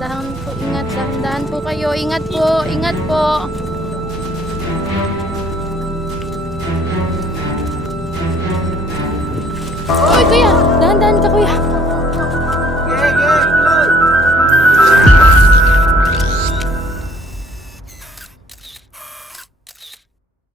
dahan-dahan po, ingat, dahan-dahan po kayo, ingat po, ingat po.